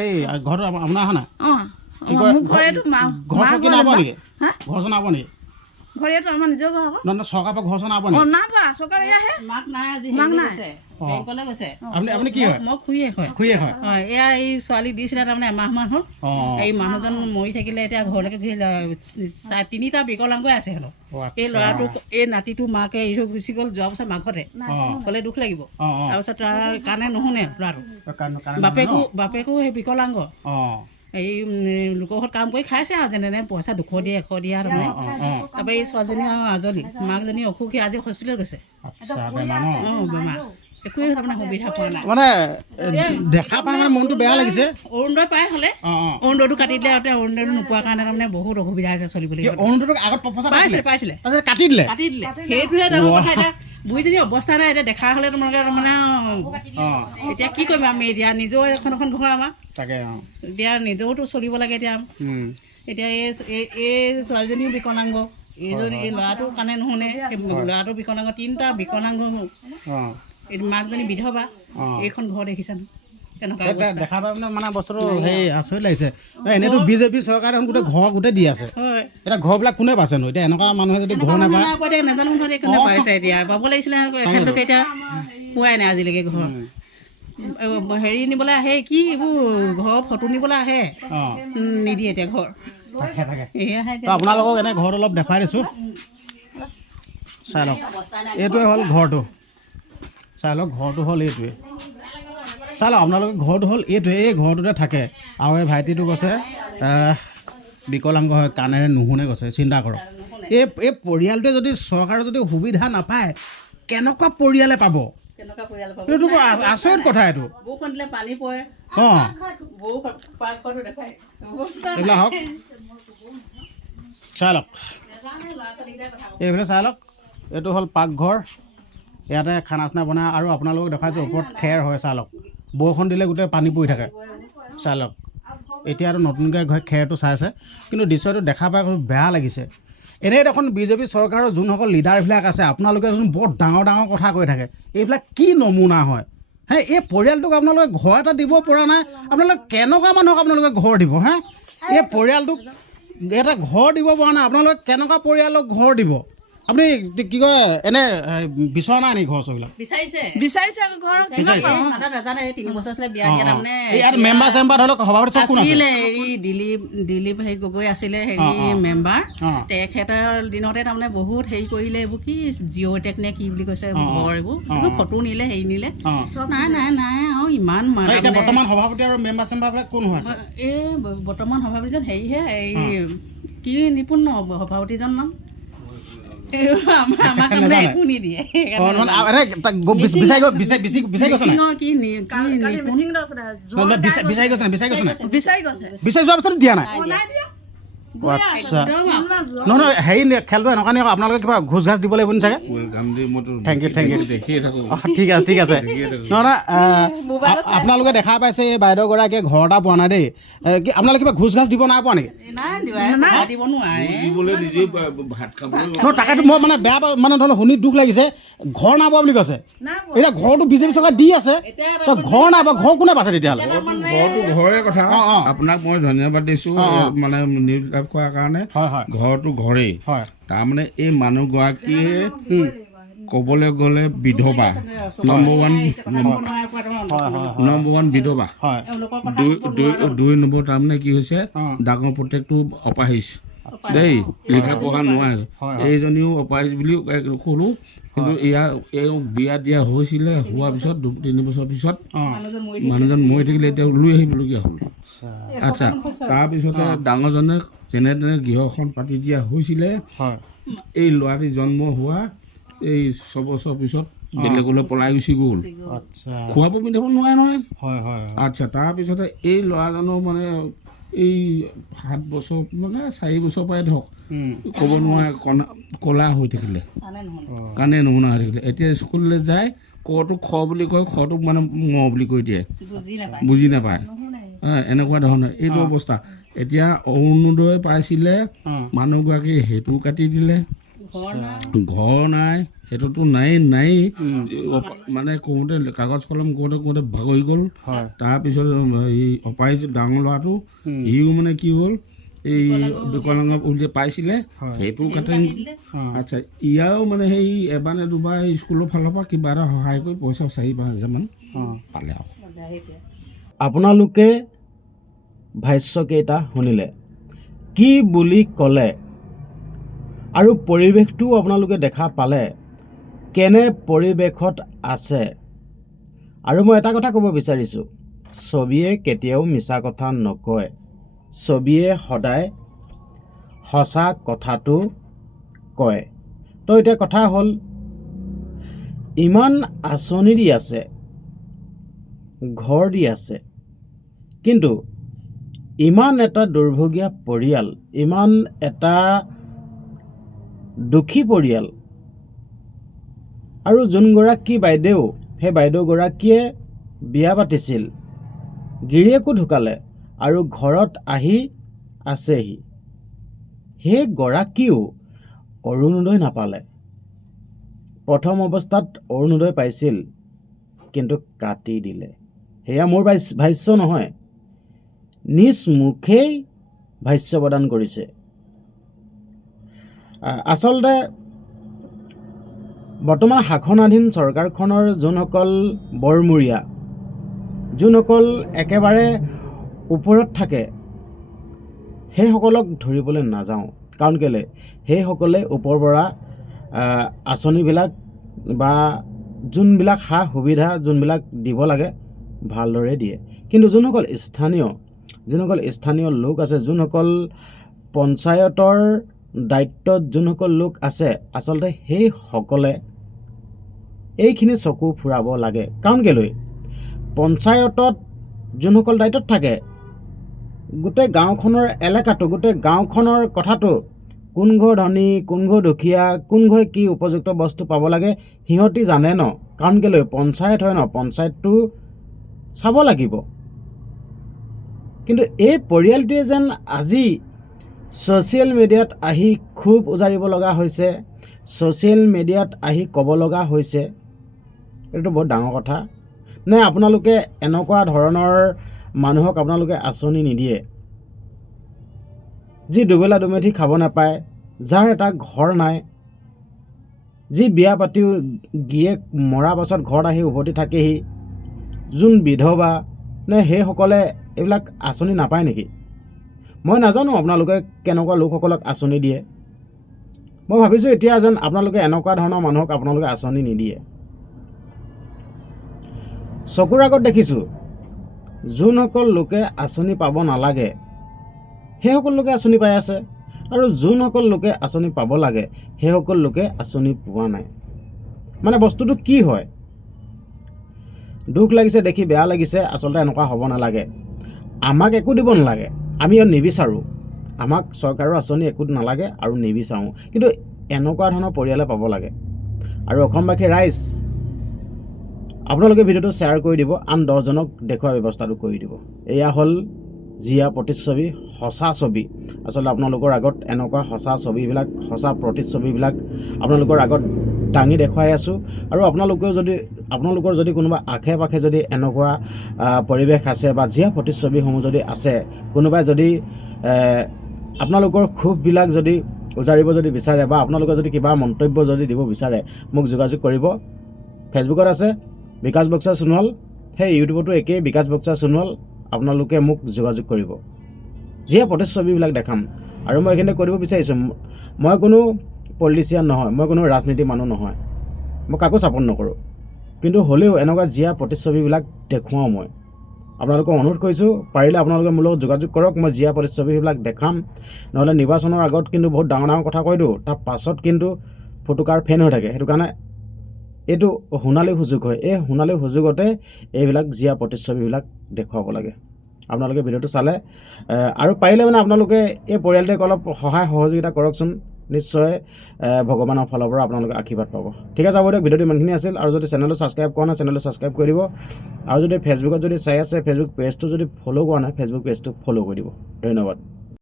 এই ঘৰত আপোনাৰ আহা না মোৰ ঘৰেতো ঘৰ চৰ কিনা হ'ব নেকি ঘৰ চৰ নাব নেকি ঘৰেতো আমাৰ নিজৰ ঘৰ আকৌ নহয় চৰকাৰৰ পৰা ঘৰ চৰ নাব নেকি না বা চৰকাৰে আহে মাক নাই আজি মাক নাই বেংকলৈ গৈছে আপুনি কি হয় মই খুৰীয়ে হয় খুৰীয়ে হয় এয়া এই ছোৱালী দিছিলে তাৰমানে এমাহমান হ'ল এই মানুহজন মৰি থাকিলে এতিয়া ঘৰলৈকে ঘূৰি 3টা বিকলাংগ আছে হেনো এই ল'ৰাটোক এই নাতিটো মাকে এৰি থৈ গুচি গ'ল যোৱা বছৰ মাঘতে ক'লে দুখ লাগিব তাৰপিছত তাৰ কাৰণে নুশুনে ল'ৰাটো বাপেকো সেই বিকলাংগ এই লোকৰ ঘৰত কাম কৰি খাইছে আৰু যেনে পইচা 200 দিয়ে 100 দিয়ে তাৰমানে তাৰপৰা এই ছোৱালীজনী আৰু আজলি মাকজনী অসুখী আজি হস্পিটেল গৈছে বেমাৰ একোৱে তাৰমানে সুবিধা পোৱা নাই মানে দেখা পাই মানে মনটো বেয়া লাগিছে অৰুণোদয় পাই হ'লে অৰুণোদয়টো কাটি দিলে আৰু অৰুণোদয়টো নোপোৱাৰ কাৰণে তাৰমানে বহুত অসুবিধা হৈছে চলিবলৈ অৰুণোদয়টো আগত পইচা পাইছিলে কাটি দিলে সেইটোহে ডাঙৰ কথা এতিয়া বুঢ়ীজনী অৱস্থা নাই এতিয়া দেখা হ'লে তোমালোকে তাৰমানে এতিয়া কি কৰিম আমি এতিয়া নিজেও এখন ঘৰ আমাৰ তাকে এতিয়া নিজেওতো চলিব লাগে এতিয়া এই ছোৱালীজনীও বিকলাংগ এইজনী এই ল'ৰাটোৰ কাৰণে নুশুনে ল'ৰাটো বিকলাংগ 3টা বিকলাংগ মাকজনী বিধৱা এইখন ঘৰ দেখিছানো দেখা পাই মানে বস্তুটো সেই আচৰিত লাগিছে এনেইতো বিজেপি চৰকাৰে গোটেই ঘৰ গোটেই দি আছে এতিয়া ঘৰবিলাক কোনে পাইছেনো এতিয়া এনেকুৱা মানুহে যদি ঘৰ নাপায় নাজানো কোনে পাইছে এতিয়া পাব লাগিছিলে এখেতলোকে এতিয়া পোৱাই নাই আজিলৈকে ঘৰ হেৰি নিবলৈ আহে কি এইবোৰ ঘৰ ফটো নিবলৈ আহে নিদিয়ে এতিয়া ঘৰ আপোনালোকক এনে ঘৰত অলপ দেখুৱাই দিছোঁ চাই লওক এইটোৱে হ'ল ঘৰটো চাই লওক ঘৰটো হ'ল এইটোৱে চাই লওক আপোনালোকে ঘৰটো হ'ল এইটোৱে এই ঘৰটোতে থাকে আৰু এই ভাইটিটো কৈছে বিকলাংগ হয় কাণেৰে নুশুনে কৈছে চিন্তা কৰক এই পৰিয়ালটোৱে যদি চৰকাৰে যদি সুবিধা নাপায় কেনেকুৱা পৰিয়ালে পাব এইটো আচৰিত কথা এইটো এইবিলাক হওক চাই লওক এইফালে চাই লওক এইটো হ'ল পাকঘৰ ইয়াতে খানা চানা বনাই আৰু আপোনালোকক দেখাইছোঁ ওপৰত খেৰ হয় চাই লওক বৰষুণ দিলে গোটেই পানী পৰি থাকে চাই লওক এতিয়াতো নতুনকৈ খেৰটো চাইছে কিন্তু দৃশ্যটো দেখা পাই বেয়া লাগিছে এনেই দেখোন বিজেপি চৰকাৰৰ যোনসকল লিডাৰবিলাক আছে আপোনালোকে যোন বৰ ডাঙৰ ডাঙৰ কথা কৈ থাকে এইবিলাক কি নমুনা হয় হে এই পৰিয়ালটোক আপোনালোকে ঘৰ এটা দিব পৰা নাই আপোনালোকে কেনেকুৱা মানুহক আপোনালোকে ঘৰ দিব হে এই পৰিয়ালটোক এটা ঘৰ দিব পৰা নাই আপোনালোকে কেনেকুৱা পৰিয়ালক ঘৰ দিব আপুনি কি কয় এনে বিচৰা নাই নেকি ঘৰ চৰবিলাক বিচাৰিছে আকৌ ঘৰ ইয়াত মেম্বাৰ চেম্বাৰ ধৰি লওক সভাপতি আছিলে হেৰি দিলীপ হেৰি গগৈ আছিলে হেৰি মেম্বাৰ তেখেতৰ দিনতে তাৰমানে বহুত হেৰি কৰিলে এইবোৰ কি জিঅ' টেক নে কি বুলি কৈছে ঘৰ এইবোৰ ফটো নিলে হেৰি নিলে নাই আৰু ইমান বৰ্তমান সভাপতি আৰু মেম্বাৰ চেম্বাৰবিলাক কোন হৈ আছে এই বৰ্তমান সভাপতিজন হেৰিহে এই কি নিপুণ সভাপতিজন নাম দিয়া নাই আচ্ছা নহয় হেৰি খেলটো এনেকুৱা নি আপোনালোকে কিবা ঘোচ ঘাচ দিব লাগিব নি চাগে থেংক ইউ ঠিক আছে নহয় আপোনালোকে দেখা পাইছে এই বাইদেউগৰাকীয়ে ঘৰ এটা পোৱা নাই দেই আপোনালোকে কিবা ঘোচ ঘাচ দিব নাই পোৱা নেকি তাকেতো মই মানে বেয়া মানে ধৰক শুনি দুখ লাগিছে ঘৰ নাই পোৱা বুলি কৈছে এতিয়া ঘৰটো বিজেপি চৰকাৰ দি আছে ঘৰ নাই পোৱা ঘৰ কোনে পাইছে তেতিয়াহ'লে ঘৰটো ঘৰৰে কথা আপোনাক মই ধন্যবাদ দিছোঁ মানে নিউজ লাইভ কৰাৰ কাৰণে ঘৰটো ঘৰেই তাৰমানে এই মানুহগৰাকীয়ে ক'বলৈ গ'লে বিধৱা নম্বৰ ওৱান বিধৱা 2 নম্বৰ তাৰমানে কি হৈছে ডাঙৰ পুতেকটো অপাহিচ দেই লিখা পঢ়া নোৱাৰে এইজনীও অপাহিচ বুলি ক'লোঁ কিন্তু এই বিয়া দিয়া হৈছিলে হোৱাৰ পিছত 2-3 বছৰ পিছত মানুহজন মৰি থাকিলে এতিয়া লৈ আহিবলগীয়া হ'ল আচ্ছা তাৰপিছতে ডাঙৰজনে যেনে তেনে গৃহখন পাতি দিয়া হৈছিলে এই ল'ৰাটি জন্ম হোৱা এই 6 বছৰ পিছত বেলেগলৈ পলাই গুচি গ'ল খোৱাব পিন্ধাব নোৱাৰে নহয় আচ্ছা তাৰপিছতে এই ল'ৰাজনৰ মানে এই 7 বছৰ মানে 4 বছৰ পৰাই ধৰক ক'ব নোৱাৰে ক'লা হৈ থাকিলে কাণে নুশুনা হৈ থাকিলে এতিয়া স্কুললৈ যায় কটো খ বুলি কয় খটোক মানে ম বুলি কৈ দিয়ে বুজি নাপায় এনেকুৱা ধৰণৰ এইটো অৱস্থা এতিয়া অৰুণোদয় পাইছিলে মানুহগৰাকী সেইটো কাটি দিলে ঘৰ নাই সেইটোতো নাই মানে কওঁতে কাগজ কলম কৰোঁতে ভাগৰি গ'ল। তাৰপিছত এই অপাহিত ডাঙৰ ল'ৰাটো সিও মানে কি হ'ল এই বিকলাংগ উলিয়াই পাইছিলে সেইটো কাটে। আচ্ছা ইয়াৰো মানে সেই এবাৰ নে দুবাৰ স্কুলৰ ফালৰ পৰা কিবা এটা সহায় কৰি পইচা 4-5,000 পালে আৰু। আপোনালোকে ভাষ্যকেইটা শুনিলে কি বুলি ক'লে আৰু পৰিৱেশটো আপোনালোকে দেখা পালে কেনে পৰিৱেশত আছে। আৰু মই এটা কথা ক'ব বিচাৰিছোঁ, ছবিয়ে কেতিয়াও মিছা কথা নকয়, ছবিয়ে সদায় সঁচা কথাটো কয়। তো এতিয়া কথা হ'ল ইমান আঁচনি দি আছে, ঘৰ দি আছে, কিন্তু ইমান এটা দুৰ্ভগীয়া পৰিয়াল, ইমান এটা দুখী পৰিয়াল, আৰু যোনগৰাকী বাইদেউ, সেই বাইদেউগৰাকীয়ে বিয়া পাতিছিল, গিৰিয়েকো ঢুকালে আৰু ঘৰত আহি আছেহি, সেই গৰাকীও অৰুণোদয় নাপালে। প্ৰথম অৱস্থাত অৰুণোদয় পাইছিল, কিন্তু কাটি দিলে। সেয়া মোৰ ভাষ্য নহয়, নিজ মুখেই ভাষ্য প্ৰদান কৰিছে। আচলতে বৰ্তমান শাসনাধীন চৰকাৰখনৰ যোনসকল বৰমূৰীয়া, যোনসকল একেবাৰে ওপৰত থাকে, সেইসকলক ধৰিবলৈ নাযাওঁ। কাৰণ কেলৈ সেইসকলে ওপৰৰ পৰা আঁচনিবিলাক বা যোনবিলাক সা সুবিধা যোনবিলাক দিব লাগে ভালদৰে দিয়ে, কিন্তু যোনসকল স্থানীয় লোক আছে, যোনসকল পঞ্চায়তৰ দায়িত্বত যোনসকল লোক আছে, আচলতে সেইসকলে এইখিনি চকু ফুৰাব লাগে। কাৰণ কেলৈ পঞ্চায়তত যোনসকল দায়িত্বত থাকে, গোটেই গাঁওখনৰ এলেকাটো, গোটেই গাঁওখনৰ কথাটো, কোন ঘৰ ধনী, কোন ঘৰ দুখীয়া, কোন ঘৰে কি উপযুক্ত বস্তু পাব লাগে সিহঁতি জানে ন। কাৰণ কেলৈ পঞ্চায়ত হয় ন, পঞ্চায়তটো চাব লাগিব। কিন্তু এই পৰিয়ালটোৱে যেন আজি ছ'চিয়েল মিডিয়াত আহি ক্ষোভ উজাৰিব লগা হৈছে, ছ'চিয়েল মিডিয়াত আহি ক'ব লগা হৈছে, এইটো বহুত ডাঙৰ কথা। নে আপোনালোকে এনেকুৱা ধৰণৰ মানুহক আপোনালোকে আঁচনি নিদিয়ে, যি দুবেলা দুমুঠি খাব নাপায়, যাৰ এটা ঘৰ নাই, যি বিয়া পাতিও গিৰিয়েক মৰা পাছত ঘৰত আহি উভতি থাকেহি, যোন বিধৱা, নে সেইসকলে এইবিলাক আঁচনি নাপায় নেকি? মই নাজানো আপোনালোকে কেনেকুৱা লোকসকলক আঁচনি দিয়ে। মই ভাবিছোঁ এতিয়া যেন আপোনালোকে এনেকুৱা ধৰণৰ মানুহক আপোনালোকে আঁচনি নিদিয়ে। চকুৰ আগত দেখিছোঁ যোনসকল লোকে আঁচনি পাব নালাগে সেইসকল লোকে আঁচনি পাই আছে, আৰু যোনসকল লোকে আঁচনি পাব লাগে সেইসকল লোকে আঁচনি পোৱা নাই। মানে বস্তুটো কি হয়, দুখ লাগিছে দেখি, বেয়া লাগিছে। আচলতে এনেকুৱা হ'ব নালাগে। আমাক একো দিব নালাগে, আমি ইয়াত নিবিচাৰোঁ, আমাক চৰকাৰৰ আঁচনি একো নালাগে আৰু নিবিচাৰোঁ, কিন্তু এনেকুৱা ধৰণৰ পৰিয়ালে পাব লাগে। আৰু অসমবাসী ৰাইজ, আপোনালোকে ভিডিঅ'টো শ্বেয়াৰ কৰি দিব, আন 10জনক দেখুওৱাৰ ব্যৱস্থাটো কৰি দিব। এয়া হ'ল জীয়া প্ৰতিচ্ছবি, সঁচা ছবি। আচলতে আপোনালোকৰ আগত এনেকুৱা সঁচা ছবিবিলাক, সঁচা প্ৰতিচ্ছবিবিলাক আপোনালোকৰ আগত দাঙি দেখুৱাই আছোঁ। আৰু আপোনালোকৰ যদি কোনোবা আশে পাশে যদি এনেকুৱা পৰিৱেশ আছে বা জীয়া প্ৰতিচ্ছবিসমূহ যদি আছে, কোনোবাই যদি আপোনালোকৰ ক্ষোভবিলাক যদি উজাৰিব যদি বিচাৰে, বা আপোনালোকে যদি কিবা মন্তব্য যদি দিব বিচাৰে, মোক যোগাযোগ কৰিব। ফেচবুকত আছে বিকাশ বক্সা সোণোৱাল, সেই ইউটিউবতো একেই বিকাশ বক্সা সোণোৱাল। আপোনালোকে মোক যোগাযোগ কৰিব, যিয়ে প্ৰতিচ্ছবিবিলাক দেখাম। আৰু মই এইখিনিতে কৰিব বিচাৰিছোঁ, মই কোনো পলিটিচিয়ান নহয়, মই কোনো ৰাজনীতি মানুহ নহয়, মই কাকো ছাপোৰ্ট নকৰোঁ, কিন্তু হ'লেও এনেকুৱা জীয়া প্ৰতিচ্ছবিবিলাক দেখুৱাওঁ। মই আপোনালোকক অনুৰোধ কৰিছোঁ, পাৰিলে আপোনালোকে মোৰ লগত যোগাযোগ কৰক, মই জীয়া প্ৰতিচ্ছবিবিলাক দেখাম। নহ'লে নিৰ্বাচনৰ আগত কিন্তু বহুত ডাঙৰ ডাঙৰ কথা কৈ দিওঁ, তাৰ পাছত কিন্তু ফুটুকাৰ ফেন হৈ থাকে। সেইটো কাৰণে এইটো সোণালী সুযোগ হয়, এই সোণালী সুযোগতে এইবিলাক জীয়া প্ৰতিচ্ছবিবিলাক দেখুৱাব লাগে। আপোনালোকে ভিডিঅ'টো চালে আৰু পাৰিলে মানে আপোনালোকে এই পৰিয়ালটোক অলপ সহায় সহযোগিতা কৰকচোন, নিশ্চয় ভগৱানৰ ফালৰ পৰা আপোনালোকে আশীৰ্বাদ পাব। ঠিক আছে, হ'ব দিয়ক। ভিডিঅ'টো ইমানখিনি আছিল। আৰু যদি চেনেলটো ছাবস্ক্ৰাইব কৰা নাই, চেনেলটো ছাবস্ক্ৰাইব কৰি দিব। আৰু যদি ফেচবুকত যদি চাই আছে, ফেচবুক পেজটো যদি ফ'ল' কৰা নাই, ফেচবুক পেজটো ফ'ল' কৰি দিব। ধন্যবাদ।